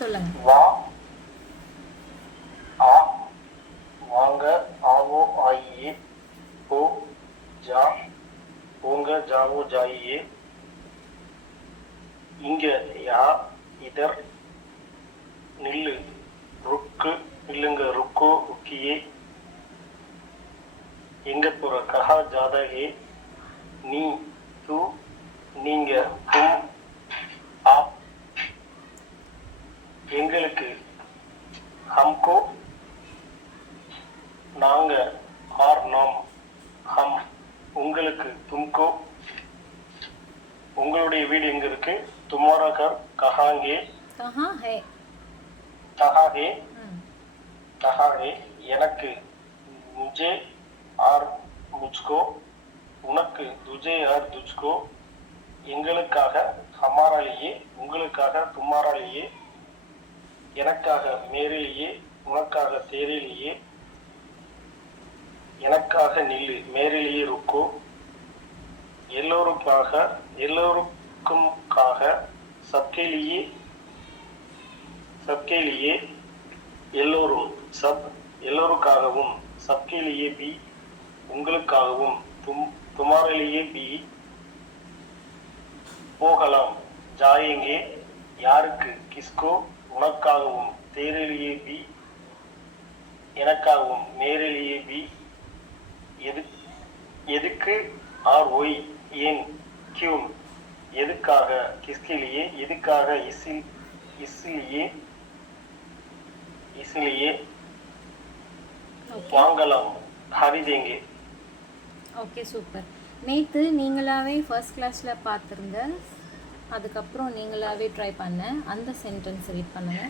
சொல்லுங்க. வா ஆ வாங்க ஆவோ ஆயியே போ ஜா போங்க ஜாவோ ஜாயியே இங்க யா இதர் நில்லு ருக்கு நில்லுங்க ருக்கோ ருக்கியே எங்க போற கஹா ஜாதா ஹே நீ தூ நீங்க தும் ஆப் எங்களுக்கு ஹம்கோ நாங்க ஆர் நாம் ஹம் உங்களுக்கு தும்கோ உங்களுடைய வீடு எங்க இருக்கு துமாரா கர் கஹாங்கே கஹா ஹே. கஹாகே ம். கஹாகே எனக்கு முஜே ஆர் முஜ்கோ உனக்கு துஜே ஆர் துஜ்கோ எங்களுக்காக ஹமாரா லியே உங்களுக்காக துமாரா லியே எனக்காக மேரே லியே உனக்காக தேரே லியே எனக்காக நில்லு மேரே லியே ருக்கோ எல்லோருக்காக எல்லோருக்கும்காக சப்கே லியே எல்லோரும் சப் எல்லோருக்காகவும் சப்கே லியே பி உங்களுக்காகவும் துமாரே லியே பி போகலாம் ஜாயேங்கே யாருக்கு கிஸ்கோ உனக்காகவும் தேரே லியே பி எனக்காகவும் மேரே லியே பி எதுக்கு ஆர் ஒய் ஏன் கியூன் எதுக்காக கிஸ்கே லியே எதுக்காக இஸ்லியே வாங்கலாம் ஹரிதேங்கே. Okay, super. நேற்று நீங்களாவே ஃபர்ஸ்ட் கிளாஸில் பார்த்துருங்க, அதுக்கப்புறம் நீங்களாவே ட்ரை பண்ண அந்த சென்டென்ஸ் ரீட் பண்ணுங்க.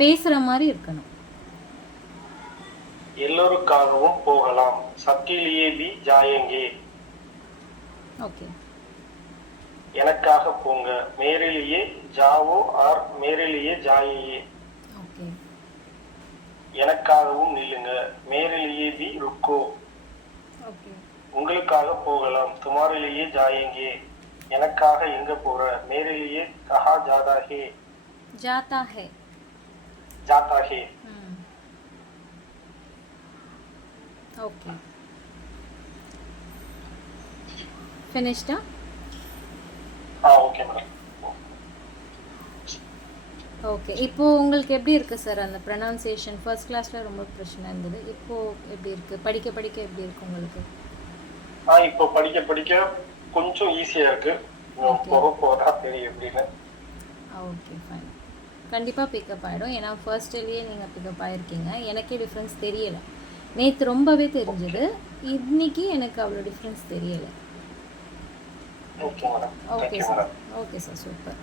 பேசுகிற மாதிரி இருக்கணும். எல்லோருக்காகவும் போகலாம் சப்கேலியே பி ஜாயேங்கே ஓகே. எனக்காக போங்க மேரேலியே ஜாவோ ஆர் மேரேலியே ஜாயியே ஓகே. எனக்காகவும் நில்லுங்க மேரேலியே பி ருக்கோ ஓகே. உங்களுக்காக போகலாம் துமாரிலேயே ஜாயேங்கே எனக்காக எங்க போற மேரேலியே கஹா ஜாதா ஹே जाता है. ஜாதா ஹே. ஓகே, ஃபினிஷ்டா? Okay madam. ஓகே, இப்போது உங்களுக்கு எப்படி இருக்குது சார் அந்த ப்ரொனவுன்சியேஷன்? ஃபர்ஸ்ட் கிளாஸில் ரொம்ப பிரச்சனை இருந்தது, இப்போது எப்படி இருக்குது? படிக்க படிக்க எப்படி இருக்குது உங்களுக்கு? இப்போ படிக்க படிக்க கொஞ்சம் ஈஸியாக இருக்கு. போக போகிறா தெரியும் எப்படின்னு. Okay, fine. கண்டிப்பாக பிக்கப் ஆகிடும். ஏன்னா ஃபர்ஸ்ட் டேலேயே நீங்கள் பிக்கப் ஆகிருக்கீங்க. எனக்கே டிஃப்ரென்ஸ் தெரியலை. நேற்று ரொம்பவே தெரிஞ்சுது, இன்னைக்கு எனக்கு அவ்வளோ டிஃப்ரென்ஸ் தெரியலை. Okay madam. Okay sir. Okay sir, super.